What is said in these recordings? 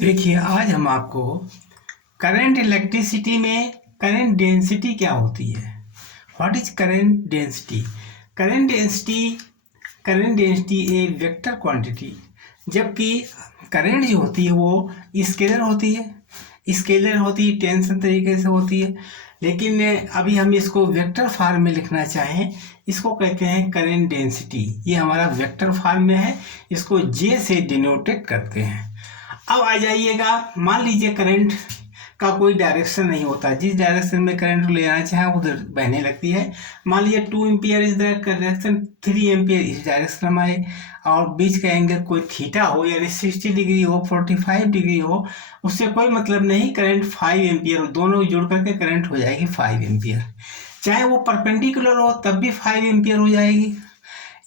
देखिए, आज हम आपको करंट इलेक्ट्रिसिटी में करंट डेंसिटी क्या होती है। What is current density? Current density A vector quantity, जबकि करंट जो होती है वो स्केलर होती है, टेंशन तरीके से होती है। लेकिन अभी हम इसको वेक्टर फॉर्म में लिखना चाहें, इसको कहते हैं करंट डेंसिटी। ये हमारा वेक्टर फॉर्म में है, इसको जे से डिनोटेड करते हैं। अब आ जाइएगा, मान लीजिए करंट का कोई डायरेक्शन नहीं होता, जिस डायरेक्शन में करंट ले जाना चाहे उधर बहने लगती है। मान लीजिए 2 एम्पियर इस डायरेक्शन, 3 एम्पियर इस डायरेक्शन में आए, और बीच का एंगल कोई थीटा हो, यानी 60 डिग्री हो, 45 डिग्री हो, उससे कोई मतलब नहीं। करंट 5 एम्पियर, दोनों जुड़ करके करंट हो जाएगी 5 एम्पियर। चाहे वो परपेंडिकुलर हो तब भी 5 एम्पियर हो जाएगी।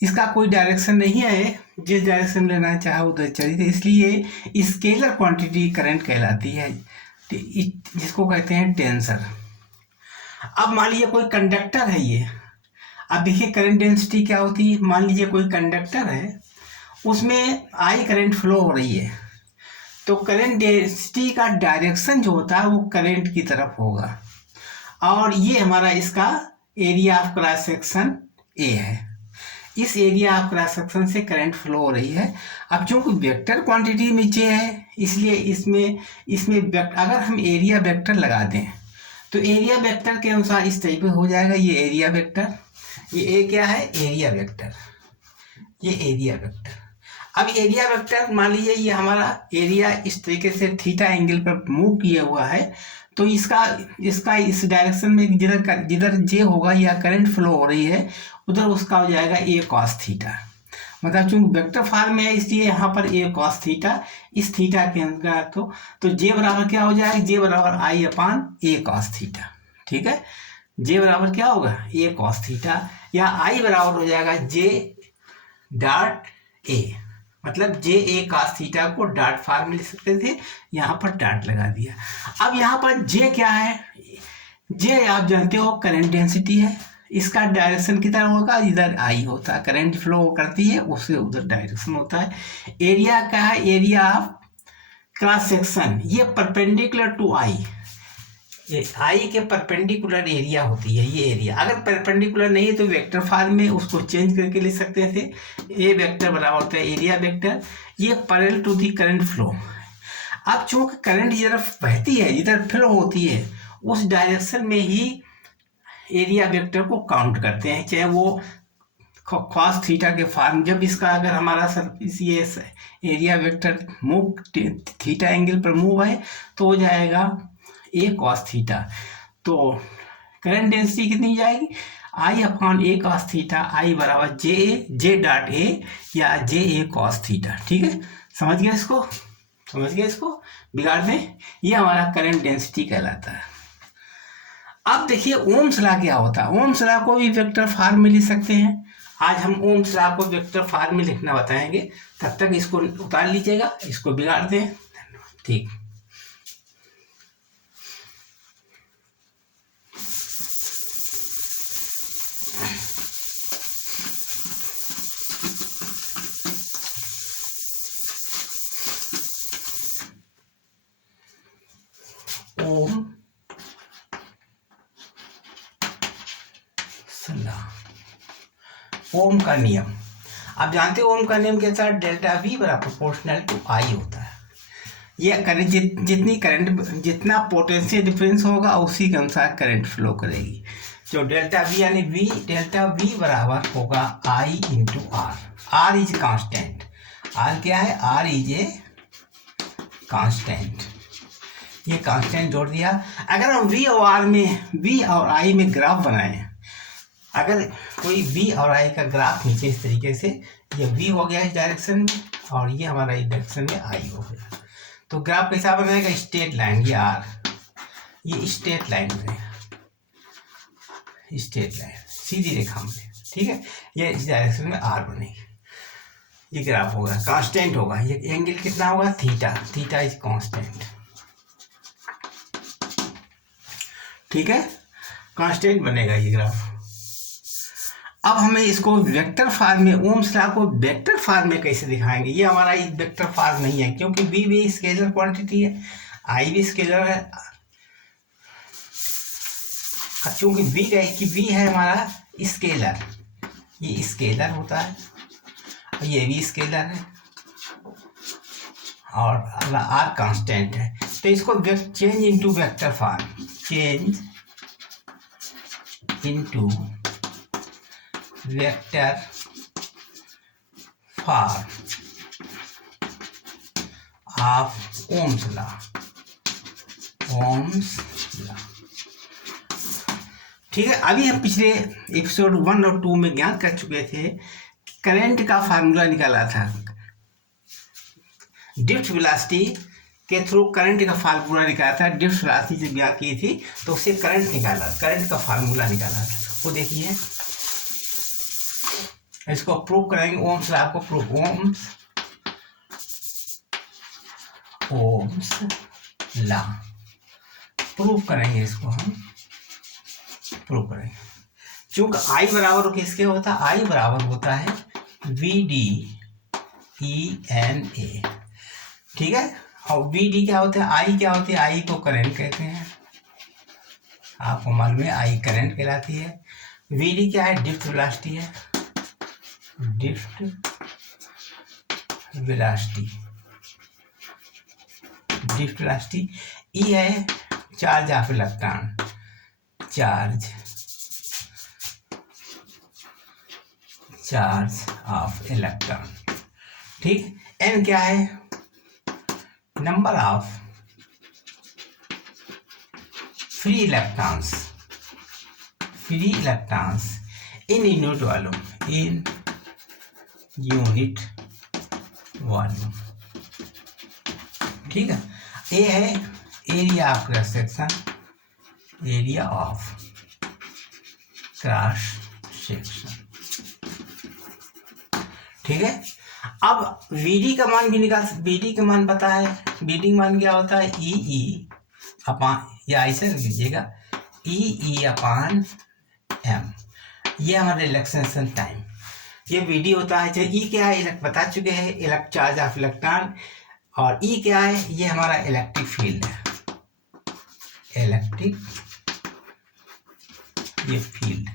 इसका कोई डायरेक्शन नहीं है, जिस डायरेक्शन लेना चाहे उधर चली, तो इसलिए स्केलर क्वांटिटी करंट कहलाती है, जिसको कहते हैं टेंसर। अब मान लीजिए कोई कंडक्टर है ये। अब देखिए करंट डेंसिटी क्या होती है। मान लीजिए कोई कंडक्टर है, उसमें आई करंट फ्लो हो रही है, तो करंट डेंसिटी का डायरेक्शन जो होता है वो करंट की तरफ होगा। और ये हमारा इसका area of cross section A है। इस एरिया ऑफ क्रॉस सेक्शन से करंट फ्लो हो रही है। अब चूंकि वेक्टर क्वांटिटी में जे है, इसलिए इसमें अगर हम एरिया वेक्टर लगा दें तो एरिया वेक्टर के अनुसार इस टाइप हो जाएगा। ये एरिया वेक्टर, ये ए क्या है, एरिया वेक्टर, ये एरिया वेक्टर। अब एरिया वेक्टर मान लीजिए ये हमारा एरिया इस तरीके से थीटा एंगल पर मूव किया हुआ है, तो इसका इस डायरेक्शन में जिधर जे होगा या करंट फ्लो हो रही है, उधर उसका हो जाएगा ए कॉस थीटा। मतलब चूंकि वेक्टर फॉर्म में है, इसलिए यहाँ पर ए कॉस थीटा, इस थीटा के अंदर तो जे बराबर क्या हो जाएगा, जे बराबर आई अपान ए कॉस थीटा। ठीक है, जे बराबर क्या होगा, ए कॉस थीटा, या आई बराबर हो जाएगा जे डॉट ए। मतलब जे ए कॉस थीटा को डॉट फॉर्म में लिख सकते थे, यहाँ पर डॉट लगा दिया। अब यहाँ पर जे क्या है, जे आप जानते हो करंट डेंसिटी है। इसका डायरेक्शन किधर होगा, इधर आई होता है, करंट फ्लो करती है उससे उधर डायरेक्शन होता है। एरिया क्या है, एरिया ऑफ क्रॉस सेक्शन, ये परपेंडिकुलर टू आई, आई के परपेंडिकुलर एरिया होती है ये एरिया। अगर परपेंडिकुलर नहीं है तो वेक्टर फॉर्म में उसको चेंज करके लिख सकते थे। ए वेक्टर बराबर होता है एरिया वेक्टर, ये parallel to the current flow. अब चूंकि करंट जिधर बहती है, जिधर फ्लो होती है, उस डायरेक्शन में ही एरिया वेक्टर को काउंट करते हैं, चाहे वो कॉस थीटा के फॉर्म। जब इसका अगर हमारा ये area vector move theta angle पर मूव है तो हो जाएगा ए कॉस थीटा। तो करंट डेंसिटी कितनी जाएगी, आई अपॉन ए कॉस थीटा, आई बराबर जे डॉट ए या जे ए कॉस थीटा। ठीक है, समझ गया इसको बिगाड़ दें। ये हमारा करंट डेंसिटी कहलाता है। अब देखिए ओम्स लॉ क्या होता है। ओम्स लॉ को भी वेक्टर फॉर्म में लिख सकते हैं। आज हम ओम्स लॉ को वेक्टर फॉर्म में लिखना बताएंगे, तब तक इसको उतार लीजिएगा, इसको बिगाड़ दें। ठीक, ओम का नियम आप जानते हो। ओम का नियम के साथ डेल्टा वी बराबर प्रोपोर्शनल टू आई होता है। ये करंट जितना पोटेंशियल डिफरेंस होगा उसी के अनुसार करंट फ्लो करेगी। जो डेल्टा वी यानी डेल्टा वी बराबर होगा I into R. R is constant. R क्या है, आर इज ए कांस्टेंट। ये कांस्टेंट जोड़ दिया। अगर हम वी और आई में ग्राफ बनाए, अगर कोई v और i का ग्राफ नीचे इस तरीके से, ये v हो गया इस डायरेक्शन में और ये हमारा इस डायरेक्शन में i हो गया, तो ग्राफ कैसा बनेगा, स्ट्रेट लाइन। ये r, ये स्ट्रेट लाइन बनेगा, स्ट्रेट लाइन सीधी रेखा में। ठीक है, ये इस डायरेक्शन में r बनेगी, ये ग्राफ होगा, कांस्टेंट होगा। ये एंगल कितना होगा, थीटा, थीटा इज कांस्टेंट। ठीक है, कांस्टेंट बनेगा ये ग्राफ। अब हमें इसको वेक्टर फॉर्म में, ओम्स लॉ को वेक्टर फॉर्म में कैसे दिखाएंगे? ये हमारा एक वेक्टर फॉर्म नहीं है, क्योंकि v भी स्केलर क्वांटिटी है, i भी स्केलर है। क्योंकि v है हमारा स्केलर, ये स्केलर होता है, ये भी स्केलर है, और r कांस्टेंट है। तो इसको change into vector form, change into vector form of Ohm's law, Ohm's law. ठीक है, अभी हम पिछले एपिसोड 1 और 2 में ज्ञात कर चुके थे, करंट का फार्मूला निकाला था, ड्रिफ्ट वेलोसिटी के थ्रू करंट का फार्मूला निकाला था। ड्रिफ्ट वेलोसिटी जब ज्ञात की थी तो उससे करंट निकाला, करंट का फार्मूला निकाला था, वो देखिए। इसको प्रूव करेंगे, ओम्स लॉ को प्रूव, ओम्स लॉ प्रूव करेंगे, इसको हम प्रूव करेंगे। चूंकि I बराबर किसके होता है? I बराबर होता है VD/ENA, ठीक है। और VD क्या होता है? I क्या होती है? I को करंट कहते हैं, आपको मालूम है I करंट कहलाती है। VD क्या है? ड्रिफ्ट वेलोसिटी है, drift velocity, drift velocity. E है charge of electron, charge of electron, ठीक। N क्या है? Number of free electrons, in unit volume, in unit volume, ठीक है। A है area of cross section, area of cross section, ठीक है। अब VD का मान भी निकाल, VD का मान पता है, VD का मान क्या होता है? EE अपान, या ऐसे लिख लीजिएगा, EE/m, ये हमारा रिलैक्सेशन टाइम, ये VD होता है। जो E क्या है बता चुके हैं, चार्ज ऑफ इलेक्ट्रॉन, और E क्या है? ये हमारा इलेक्ट्रिक फील्ड है, इलेक्ट्रिक ये फील्ड।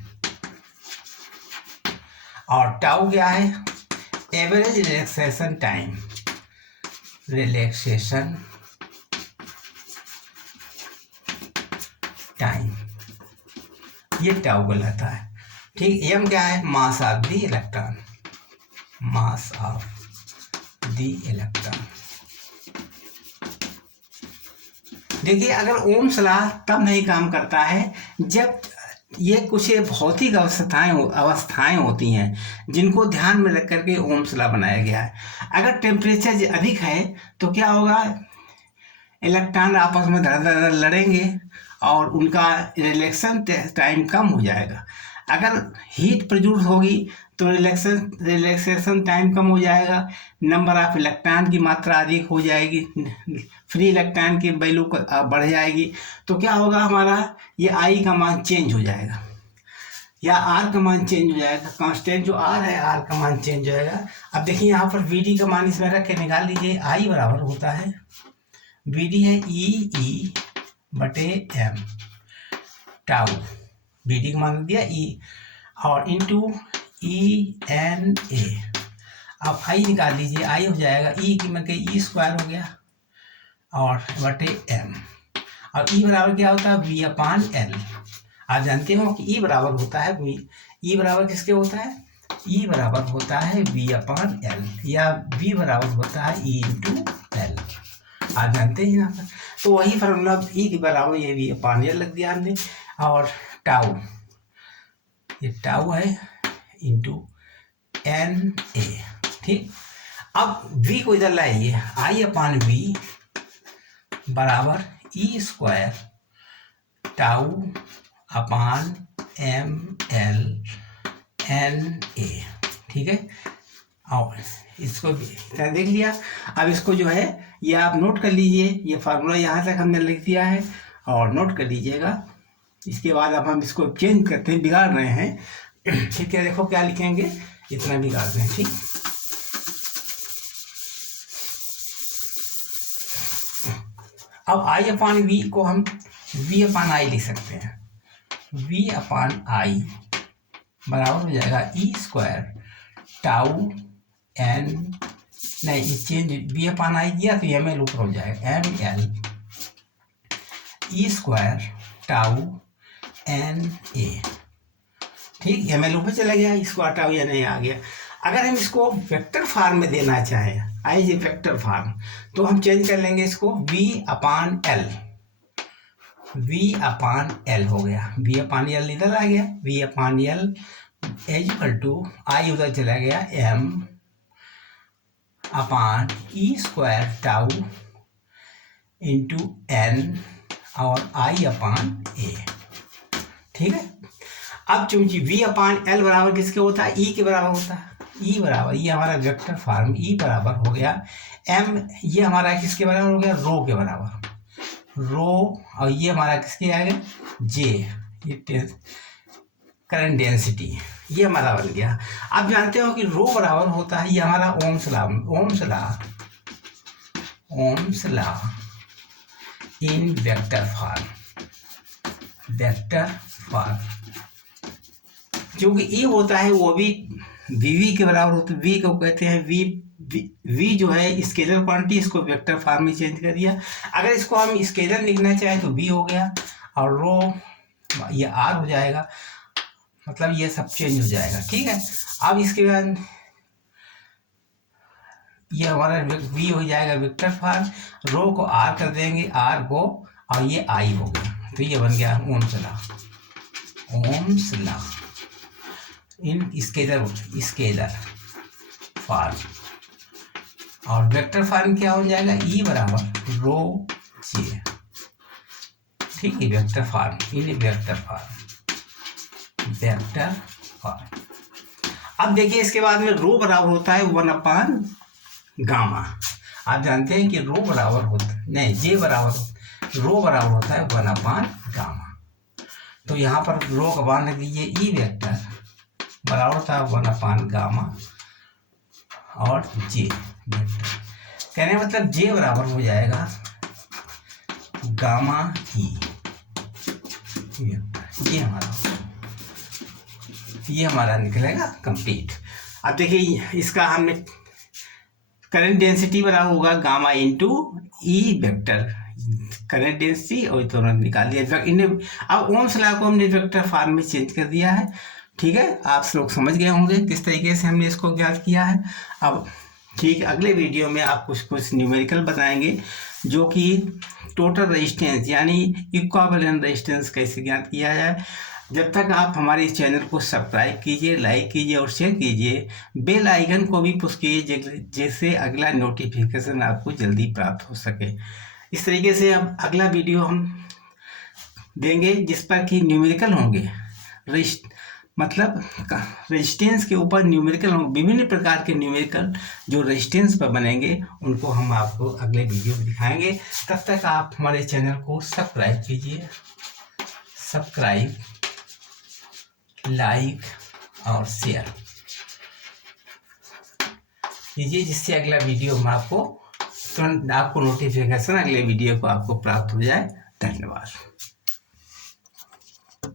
और टाउ क्या है? Average relaxation time, relaxation time, ये टाउ कहलाता है, ठीक। M क्या है? Mass of the electron, mass of the electron. देखिए, अगर ओम्स लॉ तब नहीं काम करता है जब ये कुछ भौतिक अवस्थाएं होती हैं जिनको ध्यान में रख करके ओम्स लॉ बनाया गया है। अगर टेम्परेचर अधिक है तो क्या होगा? इलेक्ट्रॉन आपस में धड़ लड़ेंगे और उनका रिलैक्सेशन टाइम कम हो जाएगा। अगर हीट प्रोड्यूस होगी तो रिलैक्सेशन टाइम कम हो जाएगा, नंबर ऑफ इलेक्ट्रॉन की मात्रा अधिक हो जाएगी, फ्री इलेक्ट्रॉन की वैल्यू बढ़ जाएगी। तो क्या होगा? हमारा ये I का मान चेंज हो जाएगा, या R का मान चेंज हो जाएगा, कांस्टेंट जो R है R का मान चेंज हो जाएगा। अब देखिए यहाँ पर VD का मान इसमें रख के निकाल लीजिए। I बराबर होता है, VD है EE/m, टाउ, VD का मान रख दिया E, और इंटू ENA। अब I निकाल लीजिए, I हो जाएगा E की मतलब E² हो गया, और बटे m। और E बराबर क्या होता है? V/L। आप जानते हो कि E बराबर होता है E बराबर किसके होता है? E बराबर होता है V/L, या V बराबर होता है E/L, आप जानते हैं यहाँ पर। तो वही फार्मूला E के बराबर ये V/L लग दिया हमने, और टाउ, ये टाउ है इंटू NA, ठीक। अब V को इधर लाइए, I/V बराबर E² τ/ml/NA, ठीक है। और इसको भी देख लिया। अब इसको जो है ये आप नोट कर लीजिए, ये फार्मूला यहाँ तक हमने लिख दिया है और नोट कर लीजिएगा। इसके बाद अब हम इसको चेंज करते हैं, बिगाड़ रहे हैं। ठीक है, देखो क्या लिखेंगे, इतना भी काट दें। ठीक, अब आई अपान वी को हम वी अपान आई लिख सकते हैं। वी अपान आई बराबर हो जाएगा ई स्क्वायर टाउ एन, नहीं ये चेंज वी अपान आई किया तो एम एल ऊपर हो जाएगा, M L E square tau N A. ठीक, एम एल ऊपर चला गया, इसको हटाओ या नहीं आ गया। अगर हम इसको वेक्टर फॉर्म में देना चाहें, आई जे वेक्टर फॉर्म, तो हम चेंज कर लेंगे इसको v upon L, v upon L हो गया, v अपान एल इधर आ गया, v upon L is equal to I उधर चला गया, m upon e square tau into N और आई अपान ए। ठीक है, अब चूंकि v अपान एल बराबर किसके होता है, e के बराबर होता है, e बराबर, ये हमारा वेक्टर फॉर्म e बराबर हो गया m, ये हमारा किसके बराबर हो गया, रो के बराबर, रो, और ये हमारा किसके आ गया, j, ये करंट डेंसिटी, ये हमारा बन गया। अब जानते हो कि रो बराबर होता है, ये हमारा Ohm's law, Ohm's law in vector form, क्योंकि ए होता है वो भी वी के बराबर होता है, वी को कहते हैं वी जो है स्केलर क्वांटिटी, इसको वेक्टर फॉर्म में चेंज कर दिया। अगर इसको हम स्केलर लिखना चाहें तो वी हो गया, और रो ये आर हो जाएगा, मतलब ये सब चेंज हो जाएगा। ठीक है, अब इसके बाद ये हमारा वी हो जाएगा वेक्टर फॉर्म, रो को आर कर देंगे, आर को, और ये आई हो गया, तो ये बन गया Ohm's law in scalar form. और वेक्टर फॉर्म क्या हो जाएगा, ई बराबर रो जे। ठीक है, वेक्टर फॉर्म। अब देखिए इसके बाद में रो बराबर होता है 1 अपान गामा। आप जानते हैं कि रो बराबर होता नहीं, जे बराबर, रो बराबर होता है 1 अपान गामा। तो यहाँ पर रो का मान रख दीजिए, ई वेक्टर बराबर था 1 अपान गामा और जे वेक्टर, कहने मतलब जे बराबर हो जाएगा गामा ई, ये हमारा निकलेगा कंप्लीट। अब देखिए इसका हमने करंट डेंसिटी बराबर होगा gamma into E vector, current density और दोनों निकाल दिया इन्हें। अब ओम्स लॉ को हमने वेक्टर फॉर्म में चेंज कर दिया है। ठीक है, आप लोग समझ गए होंगे किस तरीके से हमने इसको ज्ञात किया है। अब ठीक, अगले वीडियो में आप कुछ न्यूमेरिकल बताएंगे, जो कि टोटल रेजिस्टेंस यानी इक्विवेलेंट रेजिस्टेंस कैसे ज्ञात किया जाए। जब तक आप हमारे इस चैनल को सब्सक्राइब कीजिए, लाइक कीजिए और शेयर कीजिए, बेल आइकन को भी पुश कीजिए, जैसे अगला नोटिफिकेशन आपको जल्दी प्राप्त हो सके। इस तरीके से अब अगला वीडियो हम देंगे जिस पर कि न्यूमेरिकल होंगे, मतलब रेजिस्टेंस के ऊपर न्यूमेरिकल, विभिन्न प्रकार के न्यूमेरिकल जो रेजिस्टेंस पर बनेंगे उनको हम आपको अगले वीडियो में दिखाएंगे। तब तक आप हमारे चैनल को सब्सक्राइब कीजिए, लाइक और शेयर कीजिए, जिससे अगला वीडियो हम आपको तुरंत आपको नोटिफिकेशन अगले वीडियो को आपको प्राप्त हो जाए। धन्यवाद।